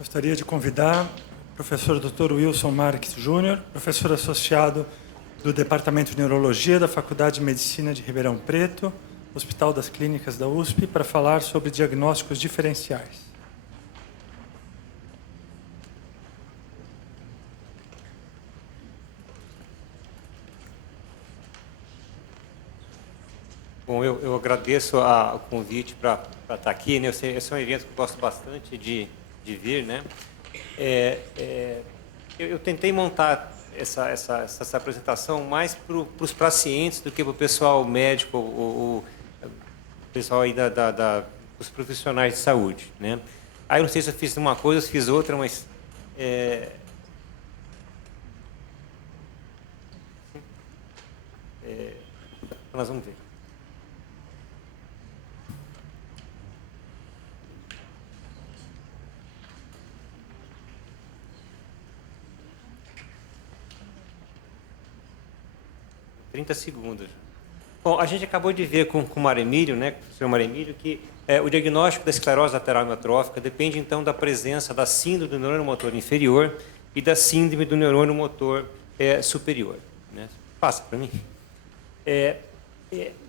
Gostaria de convidar o professor Dr. Wilson Marques Júnior, professor associado do Departamento de Neurologia da Faculdade de Medicina de Ribeirão Preto, Hospital das Clínicas da USP, para falar sobre diagnósticos diferenciais. Bom, eu agradeço o convite para estar aqui, né? Esse é um evento que eu gosto bastante de vir, né? Eu tentei montar essa apresentação mais para os pacientes do que para o pessoal médico, o pessoal aí os profissionais de saúde, né? Aí eu não sei se eu fiz uma coisa, se fiz outra, mas nós vamos ver. Segundos. Bom, a gente acabou de ver com o Mário Emílio, né, com o senhor Mário Emílio, que o diagnóstico da esclerose lateral amiotrófica depende, então, da presença da síndrome do neurônio motor inferior e da síndrome do neurônio motor superior. Né? Passa para mim.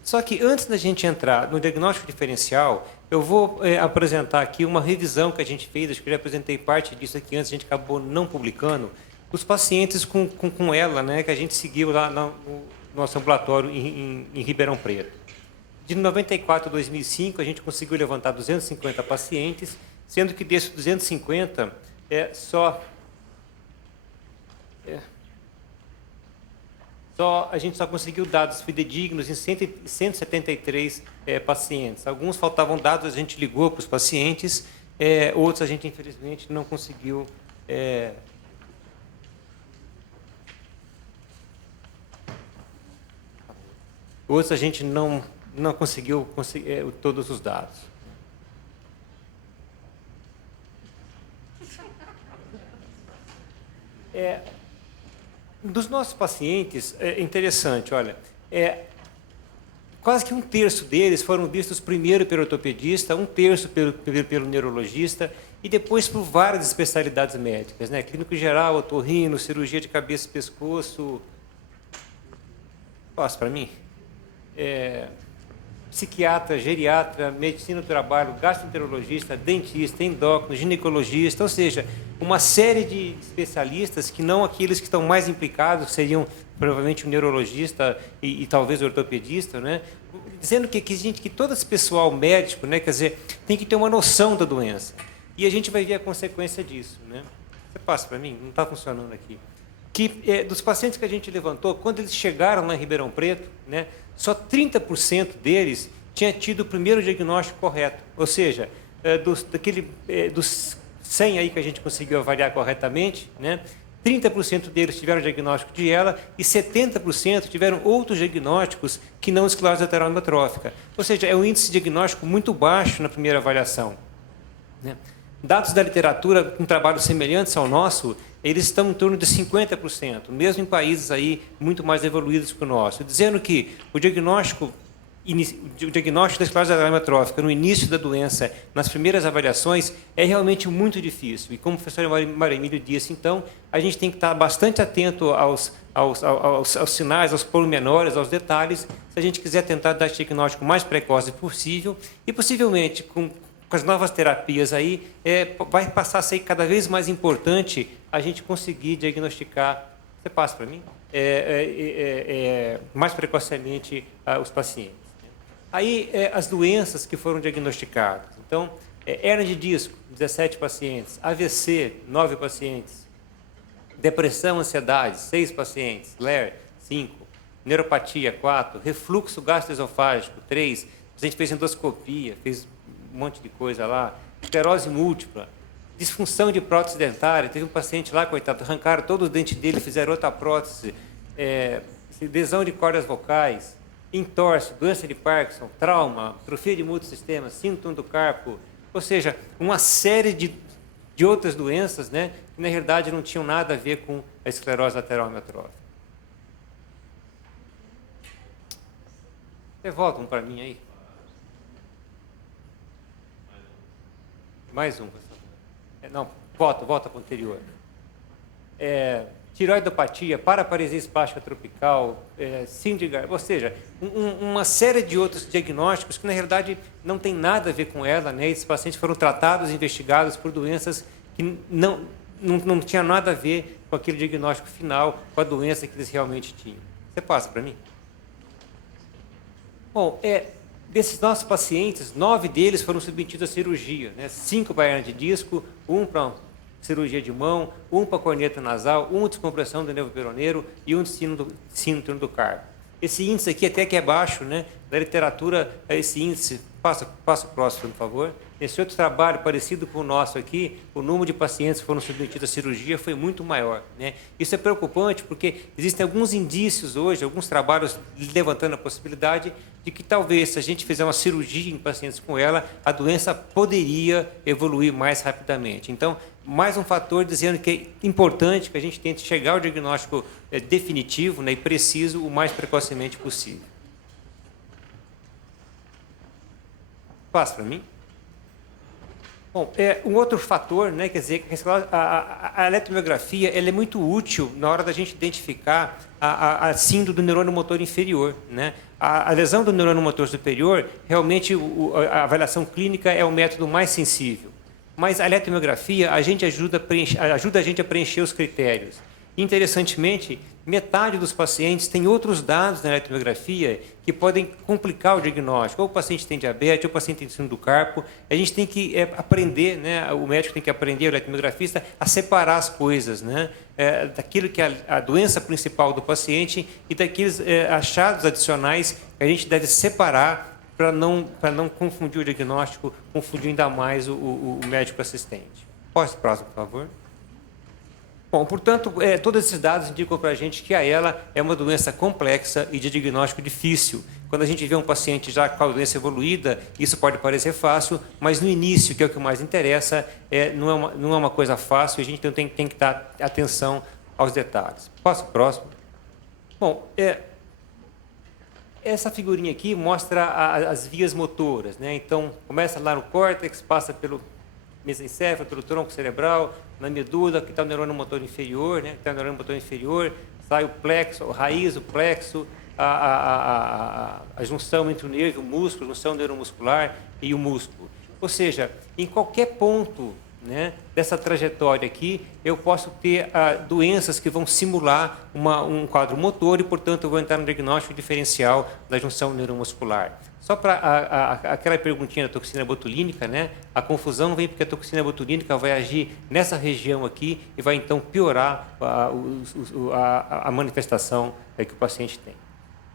Só que antes da gente entrar no diagnóstico diferencial, eu vou apresentar aqui uma revisão que a gente fez, acho que eu já apresentei parte disso aqui antes, a gente acabou não publicando, os pacientes com ela, né, que a gente seguiu lá no nosso ambulatório em Ribeirão Preto. De 94 a 2005, a gente conseguiu levantar 250 pacientes, sendo que desses 250, a gente só conseguiu dados fidedignos em 173 pacientes. Alguns faltavam dados, a gente ligou para os pacientes, outros a gente, infelizmente, não conseguiu... Outros a gente não conseguiu todos os dados. Dos nossos pacientes, é interessante, olha, quase que um terço deles foram vistos primeiro pelo ortopedista, um terço pelo neurologista e depois por várias especialidades médicas, né? Clínico geral, otorrino, cirurgia de cabeça e pescoço. Passa para mim? Psiquiatra, geriatra, medicina do trabalho, gastroenterologista, dentista, endócrino, ginecologista, ou seja, uma série de especialistas que não aqueles que estão mais implicados, seriam provavelmente o neurologista e talvez o ortopedista, né? Dizendo que todo esse pessoal médico, né, quer dizer, tem que ter uma noção da doença. E a gente vai ver a consequência disso, né? Você passa para mim? Não está funcionando aqui. Dos pacientes que a gente levantou, quando eles chegaram lá em Ribeirão Preto, né, só 30% deles tinha tido o primeiro diagnóstico correto. Ou seja, dos 100 aí que a gente conseguiu avaliar corretamente, né, 30% deles tiveram o diagnóstico de ELA e 70% tiveram outros diagnósticos que não esclerose lateral amiotrófica. Ou seja, é um índice diagnóstico muito baixo na primeira avaliação, né? Dados da literatura com trabalhos semelhantes ao nosso, eles estão em torno de 50%, mesmo em países aí muito mais evoluídos que o nosso, dizendo que o diagnóstico da esclerose lateral amiotrófica no início da doença, nas primeiras avaliações, é realmente muito difícil. E como o professor Mário Emílio disse, então, a gente tem que estar bastante atento aos sinais, aos pormenores, aos detalhes, se a gente quiser tentar dar esse diagnóstico mais precoce possível e, possivelmente, com as novas terapias aí, vai passar a ser cada vez mais importante a gente conseguir diagnosticar, você passa para mim, mais precocemente os pacientes. Aí, as doenças que foram diagnosticadas. Então, hernia de disco, 17 pacientes, AVC, 9 pacientes, depressão, ansiedade, 6 pacientes, LER, 5, neuropatia, 4, refluxo gastroesofágico, 3, a gente fez endoscopia, fez um monte de coisa lá, esclerose múltipla, disfunção de prótese dentária, teve um paciente lá, coitado, arrancaram todo o dente dele, fizeram outra prótese, lesão de cordas vocais, entorse, doença de Parkinson, trauma, atrofia de multissistema, síndrome do carpo, ou seja, uma série de outras doenças, né, que na realidade não tinham nada a ver com a esclerose lateral amiotrófica. Vocês voltam para mim aí? Mais um, por favor. Não, Volta para o anterior. Tireoidopatia, paraparesia espástica tropical, síndrome, ou seja, uma série de outros diagnósticos que, na realidade, não tem nada a ver com ela, né? Esses pacientes foram tratados e investigados por doenças que não tinham nada a ver com aquele diagnóstico final, com a doença que eles realmente tinham. Você passa para mim? Bom, desses nossos pacientes, 9 deles foram submetidos à cirurgia, né? 5 para hernia de disco, 1 para cirurgia de mão, 1 para corneta nasal, 1 descompressão do nervo peroneiro e 1 de sino do carpo. Esse índice aqui até que é baixo, né? Da literatura, esse índice, passa o próximo, por favor. Esse outro trabalho, parecido com o nosso aqui, o número de pacientes que foram submetidos à cirurgia foi muito maior, né? Isso é preocupante porque existem alguns indícios hoje, alguns trabalhos levantando a possibilidade de que talvez, se a gente fizer uma cirurgia em pacientes com ela, a doença poderia evoluir mais rapidamente. Então, mais um fator dizendo que é importante que a gente tente chegar ao diagnóstico definitivo, né, e preciso o mais precocemente possível. Passa para mim. Bom, um outro fator, né, quer dizer, a eletromiografia ela é muito útil na hora da gente identificar a síndrome do neurônio motor inferior, né? A lesão do neurônio motor superior, realmente a avaliação clínica é o método mais sensível. Mas a eletromiografia ajuda a gente a preencher os critérios. Interessantemente, metade dos pacientes tem outros dados na eletromiografia que podem complicar o diagnóstico. Ou o paciente tem diabetes, ou o paciente tem síndrome do carpo. A gente tem que aprender, né? O médico tem que aprender, o eletromiografista, a separar as coisas, né? Daquilo que é a doença principal do paciente e daqueles achados adicionais que a gente deve separar para não confundir o diagnóstico, confundir ainda mais o médico assistente. Pode próximo, por favor. Bom, portanto, todos esses dados indicam para a gente que a ELA é uma doença complexa e de diagnóstico difícil. Quando a gente vê um paciente já com a doença evoluída, isso pode parecer fácil, mas no início, que é o que mais interessa, não é uma coisa fácil e a gente tem que dar atenção aos detalhes. Posso próximo? Bom, essa figurinha aqui mostra as vias motoras, né? Então, começa lá no córtex, passa pelo mesencéfalo, pelo tronco cerebral, na medula, que está o neurônio motor inferior, né? Que está o neurônio motor inferior, sai o plexo, a raiz, o plexo, a junção entre o nervo e o músculo, a junção neuromuscular e o músculo. Ou seja, em qualquer ponto, né, dessa trajetória aqui, eu posso ter doenças que vão simular um quadro motor e, portanto, eu vou entrar no diagnóstico diferencial da junção neuromuscular. Só para aquela perguntinha da toxina botulínica, né, a confusão vem porque a toxina botulínica vai agir nessa região aqui e vai, então, piorar a manifestação que o paciente tem.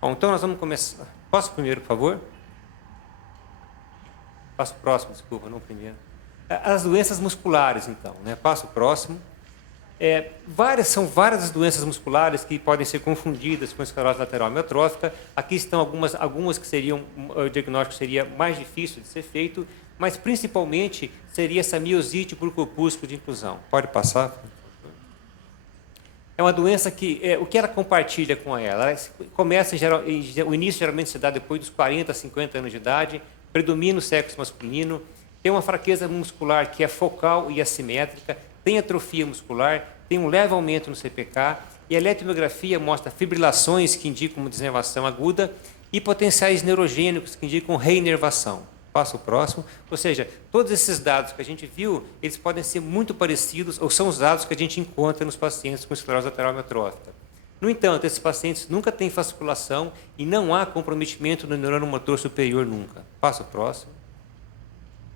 Bom, então, nós vamos começar. Posso primeiro, por favor? Passo o próximo, desculpa, não primeiro. As doenças musculares, então, né? Passo o próximo. São várias as doenças musculares que podem ser confundidas com esclerose lateral amiotrófica. Aqui estão algumas que o diagnóstico seria mais difícil de ser feito, mas principalmente seria essa miosite por corpúsculo de inclusão. Pode passar? É uma doença que, o que ela compartilha com ela? O início geralmente se dá depois dos 40, 50 anos de idade, predomina o sexo masculino, tem uma fraqueza muscular que é focal e assimétrica, tem atrofia muscular, tem um leve aumento no CPK e a eletromiografia mostra fibrilações que indicam uma denervação aguda e potenciais neurogênicos que indicam reinervação. Passo o próximo. Ou seja, todos esses dados que a gente viu, eles podem ser muito parecidos ou são os dados que a gente encontra nos pacientes com esclerose lateral amiotrófica. No entanto, esses pacientes nunca têm fasciculação e não há comprometimento no neurônio motor superior nunca. Passo o próximo.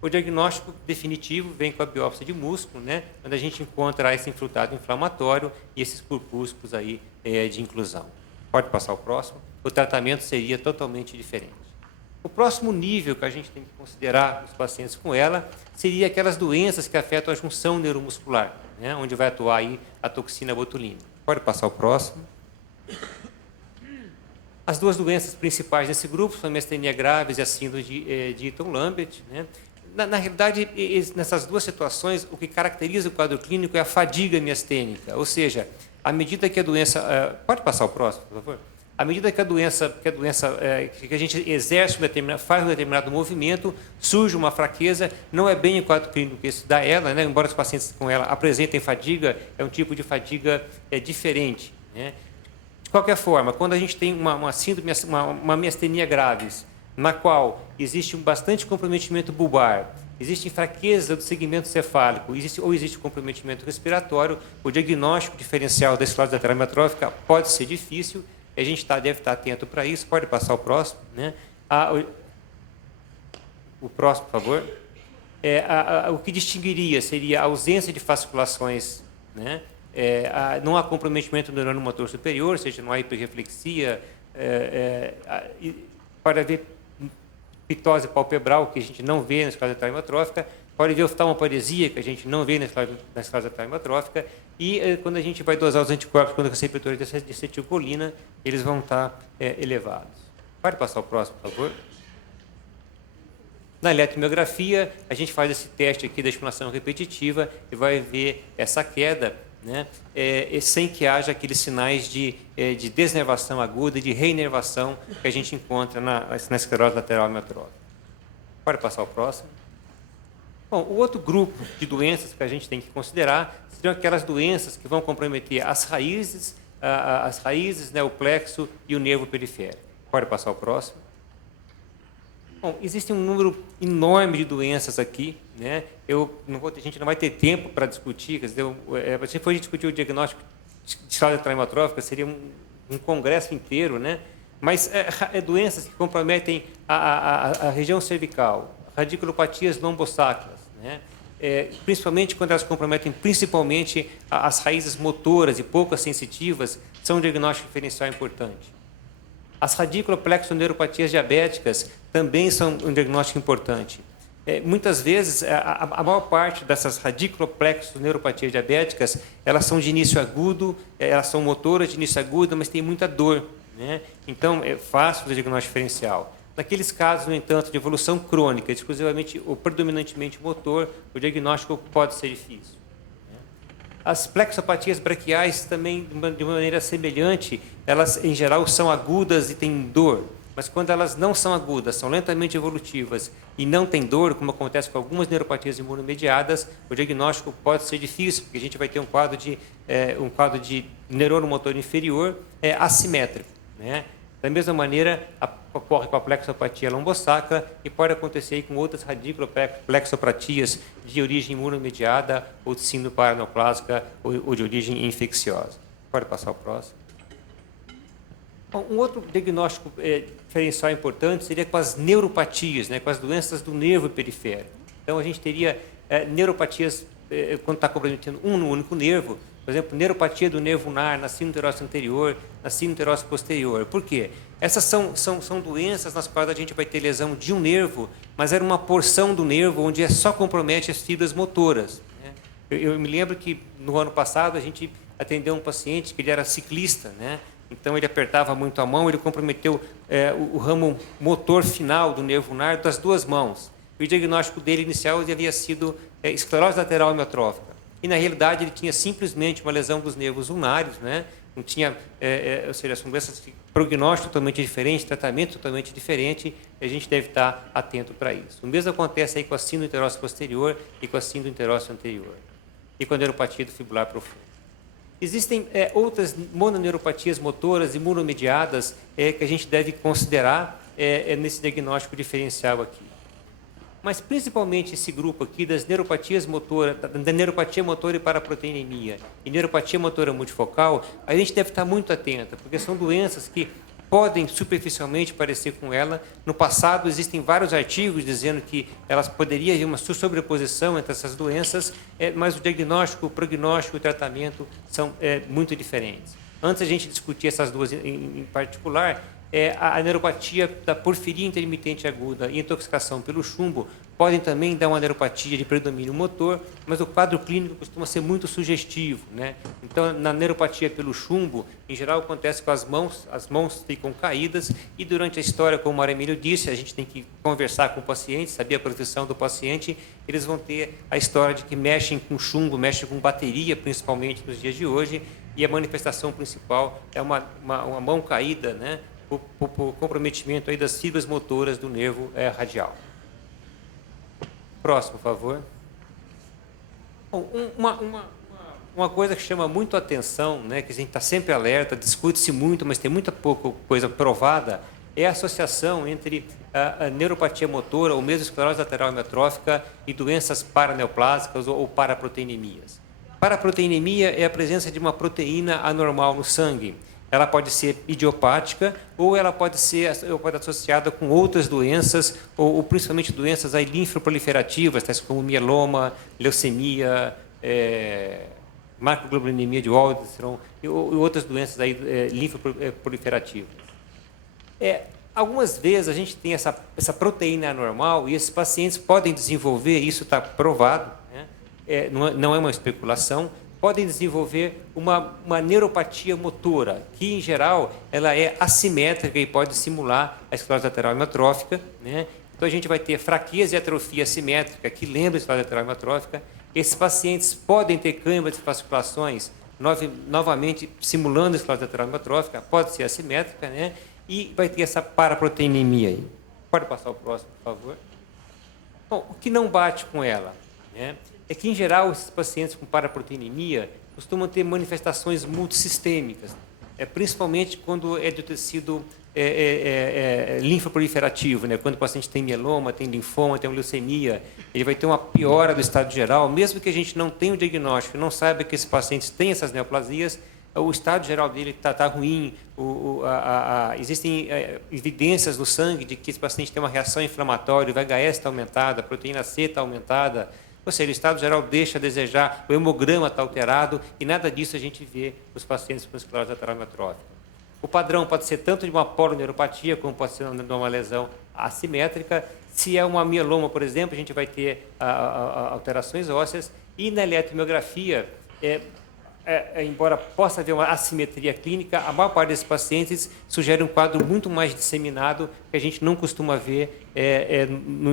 O diagnóstico definitivo vem com a biópsia de músculo, né, onde a gente encontra esse infiltrado inflamatório e esses corpúsculos aí, de inclusão. Pode passar o próximo. O tratamento seria totalmente diferente. O próximo nível que a gente tem que considerar os pacientes com ela seria aquelas doenças que afetam a junção neuromuscular, né, onde vai atuar aí a toxina botulínica. Pode passar o próximo. As duas doenças principais desse grupo são a miastenia graves e a síndrome de Eaton-Lambert, né? Na realidade, nessas duas situações, o que caracteriza o quadro clínico é a fadiga miastênica, ou seja, à medida que a doença... pode passar o próximo, por favor? À medida que que a gente exerce faz um determinado movimento, surge uma fraqueza, não é bem o quadro clínico que isso dá ela, né? Embora os pacientes com ela apresentem fadiga, é um tipo de fadiga diferente, né? De qualquer forma, quando a gente tem uma síndrome, uma miastenia graves, na qual existe bastante comprometimento bulbar, existe fraqueza do segmento cefálico, existe comprometimento respiratório, o diagnóstico diferencial da esclerose lateral amiotrófica pode ser difícil. A gente deve estar atento para isso. Pode passar o próximo, né? O próximo, por favor. O que distinguiria seria a ausência de fasciculações, né? Não há comprometimento do neurônio motor superior, ou seja, não há hiperreflexia, pode haver pitose palpebral, que a gente não vê na esclerose lateral amiotrófica, pode haver oftalmoparesia, que a gente não vê na esclerose lateral amiotrófica, e quando a gente vai dosar os anticorpos quando receptores de acetilcolina, eles vão estar elevados. Pode passar o próximo, por favor. Na eletromiografia, a gente faz esse teste aqui da estimulação repetitiva e vai ver essa queda, né, sem que haja aqueles sinais de desnervação aguda e de reinervação que a gente encontra na esclerose lateral amiotrófica. Pode passar o próximo. Bom, o outro grupo de doenças que a gente tem que considerar seriam aquelas doenças que vão comprometer as raízes, né, o plexo e o nervo periférico. Pode passar o próximo. Bom, existe um número enorme de doenças aqui, né? A gente não vai ter tempo para discutir, quer dizer, se for discutir o diagnóstico de esclerose lateral amiotrófica, seria um congresso inteiro, né? Mas doenças que comprometem a região cervical, radiculopatias lombossácras, né? Principalmente quando elas comprometem principalmente as raízes motoras e poucas sensitivas, são um diagnóstico diferencial importante. As radiculoplexoneuropatias diabéticas também são um diagnóstico importante. Muitas vezes, a maior parte dessas radiculoplexoneuropatias diabéticas, elas são de início agudo, elas são motoras de início agudo, mas tem muita dor, né? Então, é fácil o diagnóstico diferencial. Naqueles casos, no entanto, de evolução crônica, exclusivamente ou predominantemente motor, o diagnóstico pode ser difícil. As plexopatias braquiais também, de uma maneira semelhante, elas em geral são agudas e têm dor, mas quando elas não são agudas, são lentamente evolutivas e não têm dor, como acontece com algumas neuropatias imunomediadas, o diagnóstico pode ser difícil, porque a gente vai ter um quadro de neurônio motor inferior assimétrico, né? Da mesma maneira, ocorre com a plexopatia lombosacra e pode acontecer com outras radiculoplexopatias de origem imunomediada ou de síndrome paraneoplásica ou de origem infecciosa. Pode passar o próximo. Bom, um outro diagnóstico diferencial importante seria com as neuropatias, né, com as doenças do nervo periférico. Então, a gente teria neuropatias, quando está comprometendo um único nervo, por exemplo, neuropatia do nervo ulnar na sinoterócise anterior, na sinoterócise posterior. Por quê? Essas são doenças nas quais a gente vai ter lesão de um nervo, mas era uma porção do nervo onde só compromete as fibras motoras, né? Eu me lembro que no ano passado a gente atendeu um paciente que ele era ciclista, né? Então ele apertava muito a mão, ele comprometeu o ramo motor final do nervo ulnar das duas mãos. E o diagnóstico dele inicial havia sido esclerose lateral amiotrófica. E, na realidade, ele tinha simplesmente uma lesão dos nervos ulnares, né? Não tinha, ou seja, são doenças de prognóstico totalmente diferente, tratamento totalmente diferente, e a gente deve estar atento para isso. O mesmo acontece aí com a sinoterócise posterior e com a sinoterócise anterior, e com a neuropatia do fibular profundo. Existem outras mononeuropatias motoras imunomediadas que a gente deve considerar nesse diagnóstico diferencial aqui. Mas principalmente esse grupo aqui das neuropatias motoras, da neuropatia motora e paraproteinemia e neuropatia motora multifocal, a gente deve estar muito atento, porque são doenças que podem superficialmente parecer com ela. No passado existem vários artigos dizendo que elas poderiam haver uma sobreposição entre essas doenças, mas o diagnóstico, o prognóstico e o tratamento são muito diferentes. Antes a gente discutir essas duas em particular, a neuropatia da porfiria intermitente aguda e intoxicação pelo chumbo podem também dar uma neuropatia de predomínio motor, mas o quadro clínico costuma ser muito sugestivo, né? Então, na neuropatia pelo chumbo, em geral acontece com as mãos ficam caídas e durante a história, como o Mário Emílio disse, a gente tem que conversar com o paciente, saber a profissão do paciente, eles vão ter a história de que mexem com chumbo, mexem com bateria, principalmente nos dias de hoje, e a manifestação principal é uma mão caída, né, por comprometimento aí das fibras motoras do nervo radial. Próximo, por favor. Bom, uma coisa que chama muito a atenção, né, que a gente está sempre alerta, discute-se muito, mas tem muita pouca coisa provada, é a associação entre a neuropatia motora, ou mesmo esclerose lateral amiotrófica, e doenças paraneoplásicas ou paraproteinemias. Paraproteinemia é a presença de uma proteína anormal no sangue. Ela pode ser idiopática ou ela pode ser associada com outras doenças, ou principalmente doenças aí linfoproliferativas, tais como mieloma, leucemia, macroglobulinemia de Waldenström e outras doenças aí linfoproliferativas. Algumas vezes a gente tem essa proteína anormal e esses pacientes podem desenvolver, isso está provado, né? Não é uma especulação, podem desenvolver uma neuropatia motora, que em geral ela é assimétrica e pode simular a esclerose lateral amiotrófica, né? Então a gente vai ter fraqueza e atrofia assimétrica, que lembra a esclerose lateral amiotrófica. Esses pacientes podem ter câimbras de fasciculações, novamente simulando a esclerose lateral amiotrófica, pode ser assimétrica, né? E vai ter essa paraproteinemia aí. Pode passar o próximo, por favor. Bom, o que não bate com ela, né, é que, em geral, esses pacientes com paraproteinemia costumam ter manifestações multissistêmicas, principalmente quando é do tecido linfoproliferativo, né? Quando o paciente tem mieloma, tem linfoma, tem leucemia, ele vai ter uma piora do estado geral, mesmo que a gente não tenha o diagnóstico, não saiba que esses pacientes têm essas neoplasias, o estado geral dele está ruim, existem evidências no sangue de que esse paciente tem uma reação inflamatória, o VHS está aumentada, a proteína C está aumentada, ou seja, o estado geral deixa a desejar, o hemograma está alterado e nada disso a gente vê nos pacientes com esclerose lateral amiotrófica. O padrão pode ser tanto de uma polineuropatia, como pode ser de uma lesão assimétrica. Se é uma mieloma, por exemplo, a gente vai ter alterações ósseas e na eletromiografia, embora possa haver uma assimetria clínica, a maior parte desses pacientes sugere um quadro muito mais disseminado que a gente não costuma ver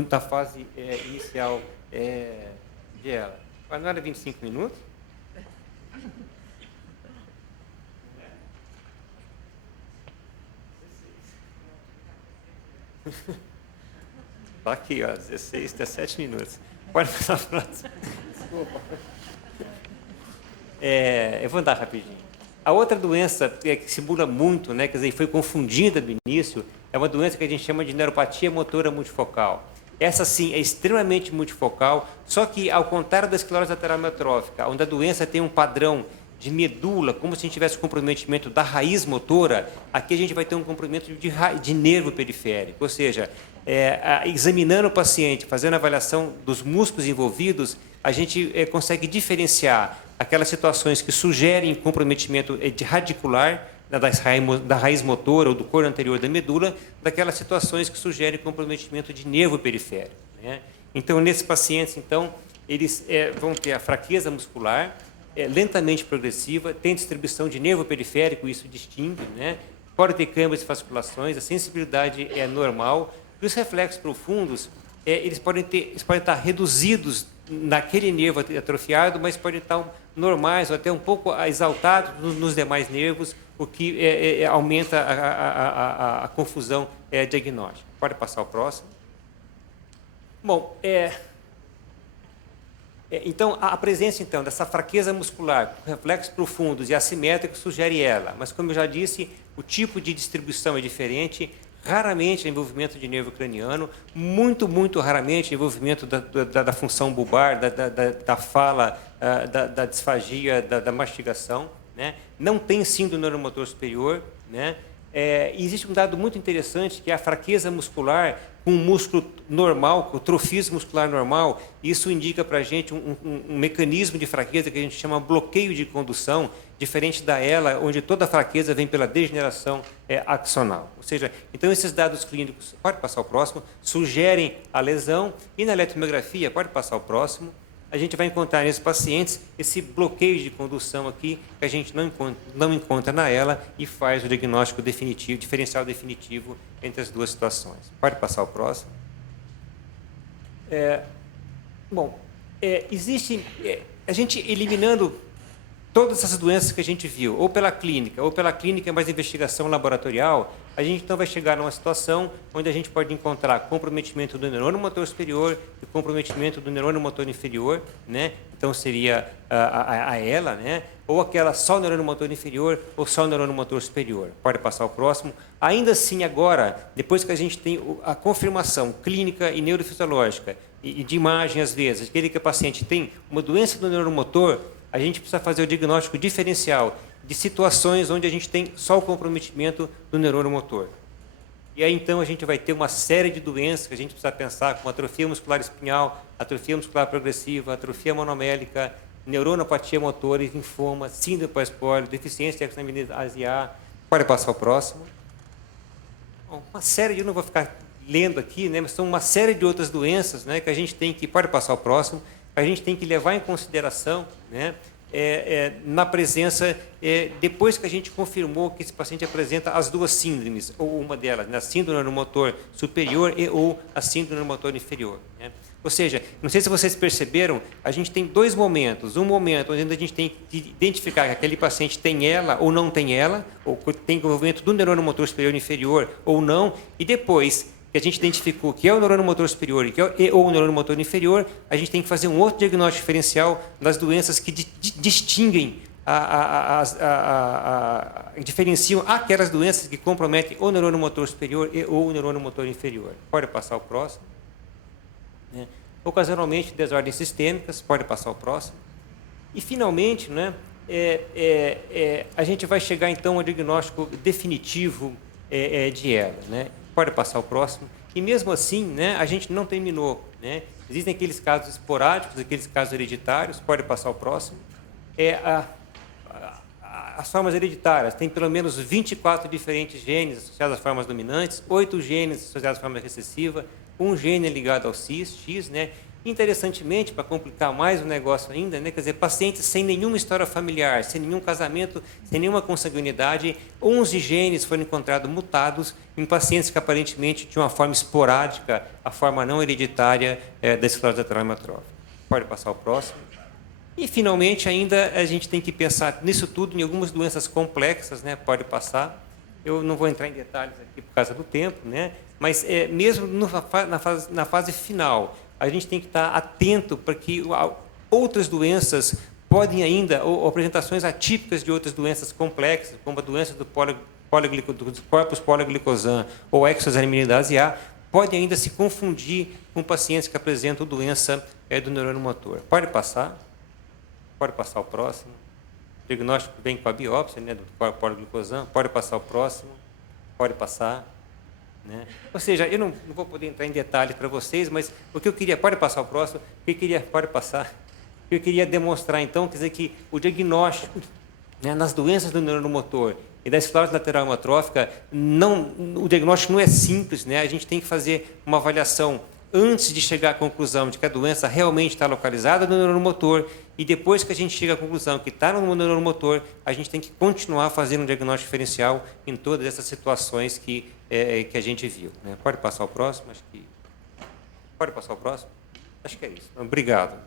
na fase inicial dela. Mas não era 25 minutos? Está aqui, ó, 16, 17 minutos. Pode passar a próxima. Desculpa. Eu vou andar rapidinho. A outra doença que simula muito, né, quer dizer, foi confundida no início, é uma doença que a gente chama de neuropatia motora multifocal. Essa, sim, é extremamente multifocal, só que, ao contrário da esclerose lateral amiotrófica, onde a doença tem um padrão de medula, como se a gente tivesse comprometimento da raiz motora, aqui a gente vai ter um comprometimento de nervo periférico, ou seja, examinando o paciente, fazendo a avaliação dos músculos envolvidos, a gente consegue diferenciar aquelas situações que sugerem comprometimento de radicular, da raiz motora ou do coro anterior da medula, daquelas situações que sugerem comprometimento de nervo periférico, né? Então, nesses pacientes, então, eles vão ter a fraqueza muscular, lentamente progressiva, tem distribuição de nervo periférico, isso distingue, né? Pode ter câimbras de fasciculações, a sensibilidade é normal, e os reflexos profundos, eles podem estar reduzidos naquele nervo atrofiado, mas podem estar normais ou até um pouco exaltados nos demais nervos, o que aumenta a confusão diagnóstica. Pode passar o próximo. Bom, então, a presença então, dessa fraqueza muscular, reflexos profundos e assimétricos sugere ela, mas, como eu já disse, o tipo de distribuição é diferente, raramente envolvimento de nervo craniano, muito, muito raramente envolvimento da função bulbar, da fala, da disfagia, da mastigação, né? Não tem síndrome neuromotor superior, né? Existe um dado muito interessante, que é a fraqueza muscular com um músculo normal, com o trofismo muscular normal. Isso indica para a gente um mecanismo de fraqueza que a gente chama bloqueio de condução, diferente da ELA, onde toda a fraqueza vem pela degeneração axonal. Ou seja, então esses dados clínicos, pode passar o próximo, sugerem a lesão, e na eletromiografia, pode passar o próximo, a gente vai encontrar nesses pacientes esse bloqueio de condução aqui, que a gente não encontra na ELA e faz o diagnóstico definitivo, diferencial definitivo entre as duas situações. Pode passar o próximo. Existe, a gente eliminando todas essas doenças que a gente viu, ou pela clínica mais investigação laboratorial, a gente então vai chegar numa situação onde a gente pode encontrar comprometimento do neurônio motor superior e comprometimento do neurônio motor inferior, né? Então seria a ela, né? Ou aquela só o neurônio motor inferior ou só o neurônio motor superior. Pode passar o próximo. Ainda assim, agora, depois que a gente tem a confirmação clínica e neurofisiológica e de imagem, às vezes, aquele que o paciente tem uma doença do neurônio motor, a gente precisa fazer o diagnóstico diferencial de situações onde a gente tem só o comprometimento do neurônio motor. E aí, então, a gente vai ter uma série de doenças que a gente precisa pensar, como atrofia muscular espinhal, atrofia muscular progressiva, atrofia monomélica, neuronopatia motora, linfoma, síndrome pós-pólio, deficiência de extremidade A. Pode passar o próximo. Bom, uma série, eu não vou ficar lendo aqui, né, mas são uma série de outras doenças, né, que a gente tem que, pode passar o próximo, que a gente tem que levar em consideração, né, na presença, depois que a gente confirmou que esse paciente apresenta as duas síndromes, ou uma delas, né, a síndrome neuromotor superior e ou a síndrome neuromotor inferior. Né? Ou seja, não sei se vocês perceberam, a gente tem dois momentos. Um momento onde a gente tem que identificar que aquele paciente tem ela ou não tem ela, ou tem desenvolvimento do neurônio motor superior e inferior ou não, e depois que a gente identificou que é o neurônio motor superior ou o neurônio motor inferior, a gente tem que fazer um outro diagnóstico diferencial das doenças que distinguem, diferenciam aquelas doenças que comprometem o neurônio motor superior ou o neurônio motor inferior. Pode passar o próximo. Né? Ocasionalmente, desordens sistêmicas, pode passar o próximo. E, finalmente, né, a gente vai chegar, então, ao diagnóstico definitivo de ela. Né? Pode passar o próximo. E, mesmo assim, né, a gente não terminou. Né? Existem aqueles casos esporádicos, aqueles casos hereditários, pode passar o próximo. As formas hereditárias, tem pelo menos 24 diferentes genes associados às formas dominantes, 8 genes associados à forma recessiva, um gene ligado ao X, né? Interessantemente, para complicar mais o negócio ainda, né? Quer dizer, pacientes sem nenhuma história familiar, sem nenhum casamento, sem nenhuma consanguinidade, 11 genes foram encontrados mutados em pacientes que aparentemente tinham uma forma esporádica, a forma não hereditária da esclerose lateral amiotrófica. Pode passar o próximo. E, finalmente, ainda a gente tem que pensar nisso tudo, em algumas doenças complexas, né? Pode passar. Eu não vou entrar em detalhes aqui por causa do tempo, né? Mas mesmo na fase final, a gente tem que estar atento para que outras doenças podem ainda, ou apresentações atípicas de outras doenças complexas, como a doença do corpus poliglicosan ou exosaminidase A, podem ainda se confundir com pacientes que apresentam doença do neurônio motor. Pode passar o próximo. O diagnóstico vem com a biópsia, né, do corpus poliglicosan. Pode passar o próximo. Pode passar. Né? Ou seja, eu não vou poder entrar em detalhes para vocês, mas o que eu queria, pode passar o próximo, o que eu queria demonstrar, então, quer dizer que o diagnóstico, né, nas doenças do neurônio motor e da esclerose lateral amiotrófica, o diagnóstico não é simples, né? A gente tem que fazer uma avaliação antes de chegar à conclusão de que a doença realmente está localizada no neurônio motor, e depois que a gente chega à conclusão que está no neurônio motor, a gente tem que continuar fazendo um diagnóstico diferencial em todas essas situações que a gente viu. Né? Pode passar o próximo? Pode passar o próximo? Acho que é isso. Obrigado.